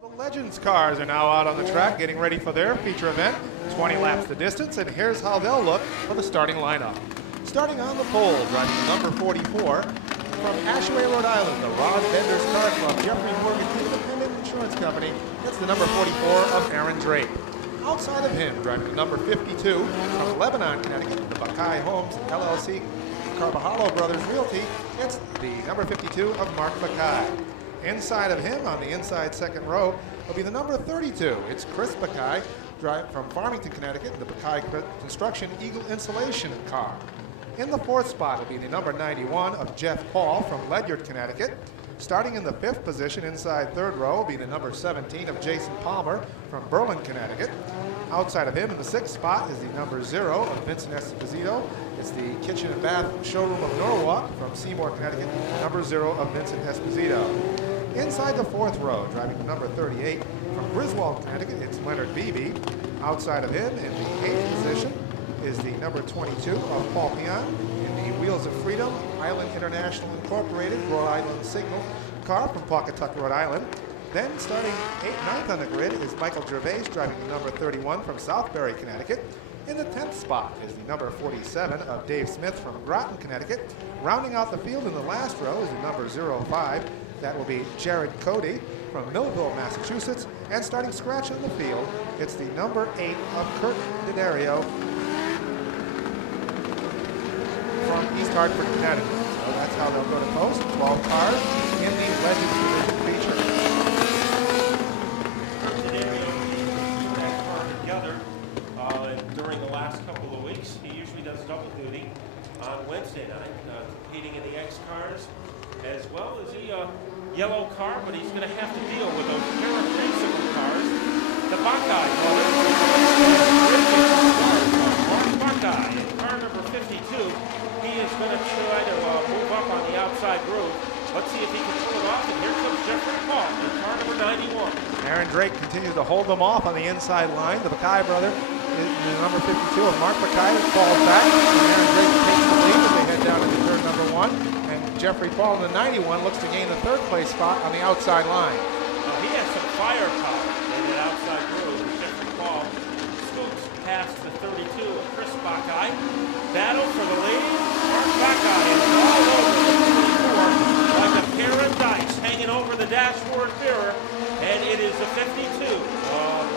The Legends cars are now out on the track getting ready for their feature event. 20 laps the distance, and here's how they'll look for the starting lineup. Starting on the pole, driving number 44, from Ashaway, Rhode Island, the Ron Bender's Car Club, Jeffrey Morgan Independent Insurance Company, gets the number 44 of Aaron Drake. Outside of him, driving number 52, from Lebanon, Connecticut, the Buckeye Homes LLC, Carbajalo Brothers Realty, gets the number 52 of Mark Buckeye. Inside of him, on the inside second row, will be the number 32. It's Chris Buckeye, from Farmington, Connecticut, the Buckeye Construction Eagle Insulation car. In the fourth spot will be the number 91 of Jeff Paul from Ledyard, Connecticut. Starting in the fifth position, inside third row, will be the number 17 of Jason Palmer from Berlin, Connecticut. Outside of him in the sixth spot is the number 0 of Vincent Esposito. It's the kitchen and bath showroom of Norwalk from Seymour, Connecticut, number 0 of Vincent Esposito. Inside the fourth row, driving the number 38 from Griswold, Connecticut, it's Leonard Beebe. Outside of him in the eighth position is the number 22 of Paul Pion in the Wheels of Freedom Island International Incorporated Rhode Island Signal car from Pawcatuck, Rhode Island. Then starting 9th on the grid is Michael Gervais, driving the number 31 from Southbury, Connecticut. In the 10th spot is the number 47 of Dave Smith from Groton, Connecticut. Rounding out the field in the last row is the number 05. That will be Jared Cody from Millville, Massachusetts. And starting scratch on the field, it's the number 8 of Kurt Didario from East Hartford, Connecticut. So that's how they'll go to post. 12 cars in the Legends Division feature. Didario put that car together during the last couple of weeks. He usually does double duty on Wednesday night, competing in the X cars, as well as the yellow car, but he's going to have to deal with those paratricycle cars. The Buckeye brothers, Mark Buckeye, in car number 52. He is going to try to move up on the outside groove. Let's see if he can pull it off, and here comes Jeffrey Paul in car number 91. Aaron Drake continues to hold them off on the inside line. The Buckeye brother, the number 52 of Mark Buckeye, falls back, and Aaron Drake takes the lead as they head down into turn number 1. Jeffrey Paul in the 91 looks to gain the third place spot on the outside line. He has some firepower in that outside groove. Jeffrey Paul scoots past the 32 of Chris Buckeye. Battle for the lead. Mark Buckeye is all over the 24 like a pair of dice hanging over the dashboard mirror. And it is the 52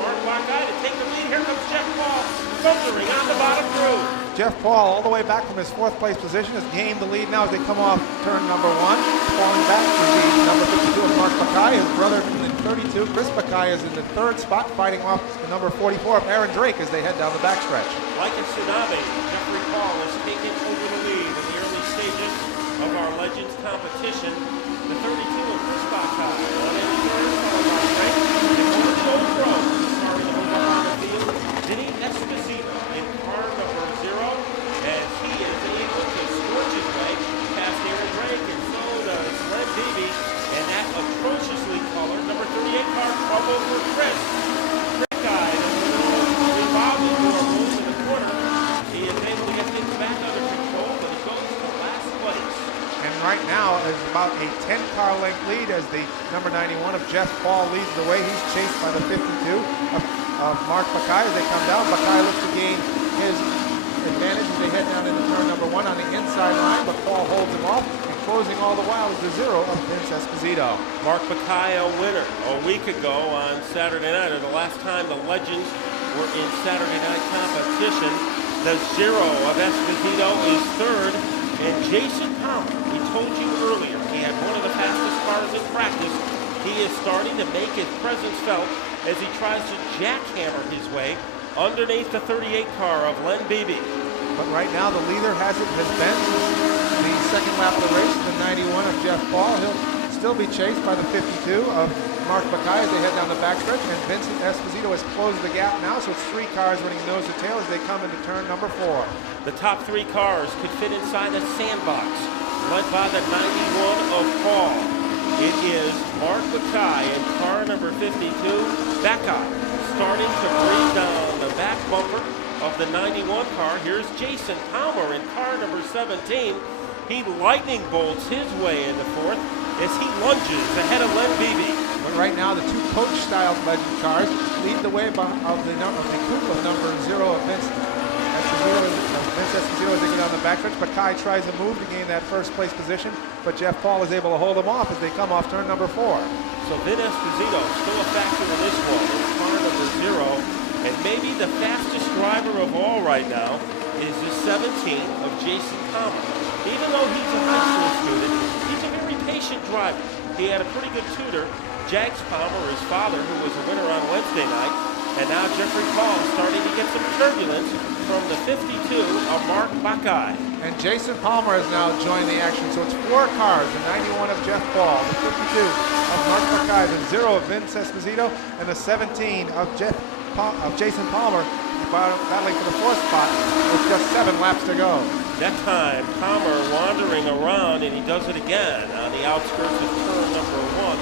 Mark Buckeye to take the lead. Here comes Jeff Paul thundering on the bottom groove. Jeff Paul, all the way back from his fourth place position, has gained the lead now as they come off turn number 1. Falling back to the number 52 of Mark Buckeye. His brother in the 32, Chris Buckeye, is in the third spot, fighting off the number 44 of Aaron Drake as they head down the backstretch. Like a tsunami, Jeffrey Paul is taking over the lead in the early stages of our Legends competition. The 32 of Chris Buckeye on in third, followed by Drake, and over the old pro, starting to move up on the field. Vinny Esposito in car number 0, as he is able to scorch his way past Aaron Drake, and so does Len Beebe, and that atrociously colored number 38 car trouble for Chris. Trick guy, the little revolving door moves in the corner. He is able to get things back under control, but he goes to last place. And right now is about a 10-car length lead as the number 91 of Jeff Paul leads the way. He's chased by the 52 of Mark Buckeye as they come down. Buckeye looks to gain his advantage as they head down into turn number 1 on the inside line, but Paul holds him off, and closing all the while is the 0 of Vince Esposito. Mark Buckeye, a winner a week ago on Saturday night, or the last time the Legends were in Saturday night competition. The 0 of Esposito is third, and Jason Palmer, we told you earlier, he had one of the fastest cars in practice. He is starting to make his presence felt as he tries to jackhammer his way underneath the 38 car of Len Beebe. But right now the leader has been the second lap of the race, the 91 of Jeff Paul. He'll still be chased by the 52 of Mark Buckeye as they head down the backstretch, and Vincent Esposito has closed the gap now, so it's 3 cars running nose to tail as they come into turn number 4. The top 3 cars could fit inside a sandbox, led by the 91 of Paul. It is Mark Buckeye in car number 52. Buckeye starting to breathe down the back bumper of the 91 car. Here's Jason Palmer in car number 17. He lightning bolts his way into fourth. as he lunges ahead of Len Beebe. But right now, the two coach-style legend cars lead the way of the coupe of number 0 of Vince Esposito as they get on the backstretch. Bakai tries a move to gain that first place position, but Jeff Paul is able to hold him off as they come off turn number 4. So Vin Esposito still a factor in this one. It's car number 0, and maybe the fastest driver of all right now is the 17 of Jason Palmer. Even though he's a high school student, he's a very patient driver. He had a pretty good tutor, Jags Palmer, his father, who was a winner on Wednesday night. And now Jeffrey Paul is starting to get some turbulence from the 52 of Mark Buckeye. And Jason Palmer has now joined the action. So it's 4 cars, the 91 of Jeff Paul, the 52 of Mark Buckeye, the 0 of Vince Esposito, and the 17 of Jason Palmer battling for the 4th spot with just 7 laps to go. That time, Palmer wandering around, and he does it again on the outskirts of turn number 1.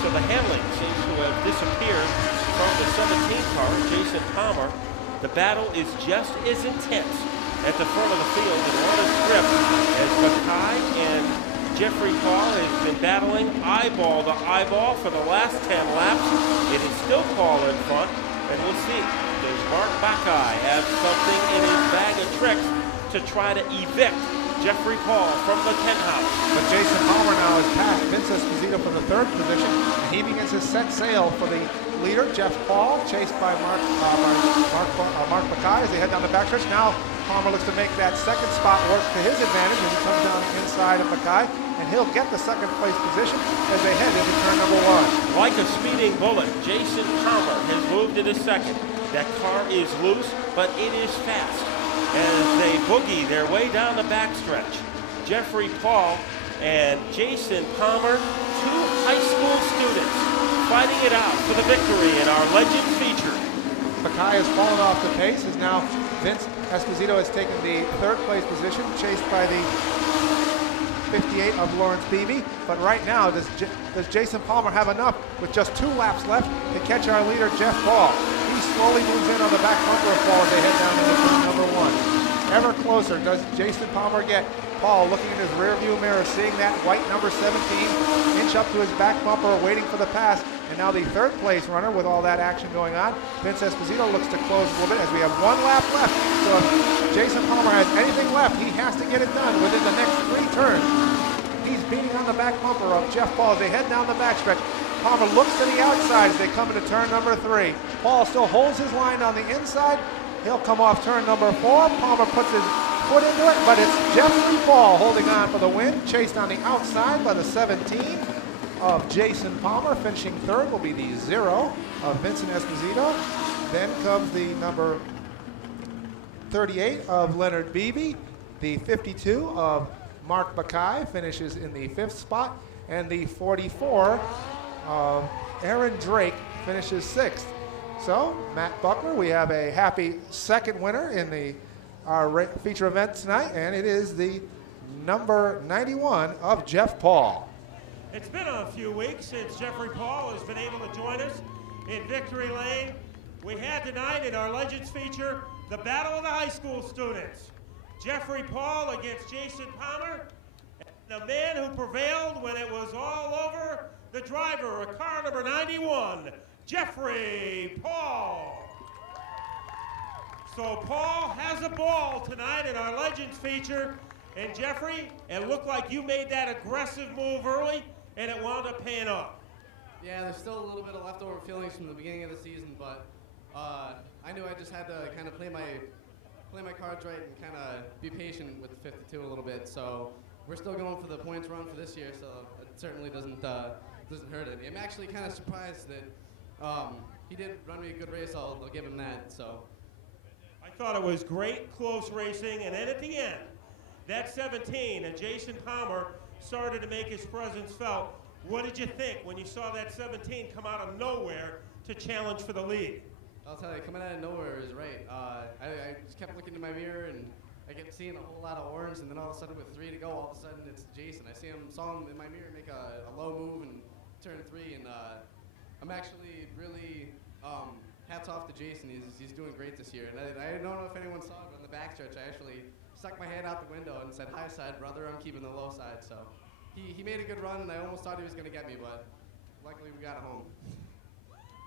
So the handling seems to have disappeared from the 17 car, Jason Palmer. The battle is just as intense at the front of the field in one strip as Buckeye and Jeffrey Paul has been battling eyeball to eyeball for the last 10 laps. It is still Paul in front, and we'll see. Does Mark Buckeye have something in his bag of tricks to try to evict Jeffrey Paul from the penthouse? But Jason Palmer now has passed Vince Esposito from the 3rd position, and he begins his set sail for the leader, Jeff Paul, chased by Mark Buckeye as they head down the backstretch. Now Palmer looks to make that 2nd spot work to his advantage as he comes down the inside of Buckeye, and he'll get the 2nd place position as they head into turn number 1. Like a speeding bullet, Jason Palmer has moved into 2nd. That car is loose, but it is fast as they boogie their way down the backstretch. Jeffrey Paul and Jason Palmer, 2 high school students, fighting it out for the victory in our legend feature. Buckeye has fallen off the pace as now Vince Esposito has taken the 3rd place position, chased by the 58 of Lawrence Beebe. But right now, does Jason Palmer have enough with just 2 laps left to catch our leader, Jeff Paul? He slowly moves in on the back bumper of Paul as they head down into turn number 1. Ever closer does Jason Palmer get. Paul looking in his rearview mirror, seeing that white number 17 inch up to his back bumper, waiting for the pass. And now the 3rd place runner with all that action going on. Vince Esposito looks to close a little bit as we have 1 lap left. So if Jason Palmer has anything left, he has to get it done within the next 3 turns. He's beating on the back bumper of Jeff Paul as they head down the backstretch. Palmer looks to the outside as they come into turn number 3. Paul still holds his line on the inside. He'll come off turn number 4. Palmer puts his foot into it, but it's Jeffrey Paul holding on for the win, chased on the outside by the 17 of Jason Palmer. Finishing 3rd will be the 0 of Vincent Esposito. Then comes the number 38 of Leonard Beebe. The 52 of Mark Buckeye finishes in the 5th spot, and the 44 of Aaron Drake finishes 6th. So, Matt Buckler, we have a happy 2nd winner in our feature event tonight, and it is the number 91 of Jeff Paul. It's been a few weeks since Jeffrey Paul has been able to join us in Victory Lane. We had tonight in our Legends feature, the Battle of the High School Students. Jeffrey Paul against Jason Palmer. The man who prevailed when it was all over, the driver of car number 91, Jeffrey Paul. So Paul has a ball tonight in our Legends feature. And Jeffrey, it looked like you made that aggressive move early, and it wound up paying off. Yeah, there's still a little bit of leftover feelings from the beginning of the season, but I knew I just had to kind of play my cards right and kind of be patient with the 52 a little bit. So we're still going for the points run for this year, so it certainly doesn't hurt it. I'm actually kind of surprised that he did run me a good race. I'll give him that. So I thought it was great, close racing, and then at the end, that 17 and Jason Palmer started to make his presence felt. What did you think when you saw that 17 come out of nowhere to challenge for the lead? I'll tell you, coming out of nowhere is right. I just kept looking in my mirror and I kept seeing a whole lot of orange, and then all of a sudden with 3 to go, all of a sudden it's Jason. Saw him in my mirror make a low move and turn 3, and I'm actually really hats off to Jason. He's doing great this year, and I don't know if anyone saw it, but on the backstretch I actually stuck my head out the window and said, "High side, brother, I'm keeping the low side." So he made a good run, and I almost thought he was going to get me, but luckily we got it home.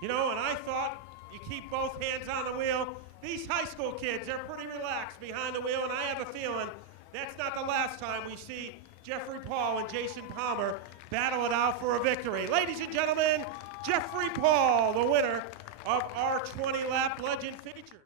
You know, and I thought you keep both hands on the wheel. These high school kids, they're pretty relaxed behind the wheel, and I have a feeling that's not the last time we see Jeffrey Paul and Jason Palmer battle it out for a victory. Ladies and gentlemen, Jeffrey Paul, the winner of our 20-lap Legend feature.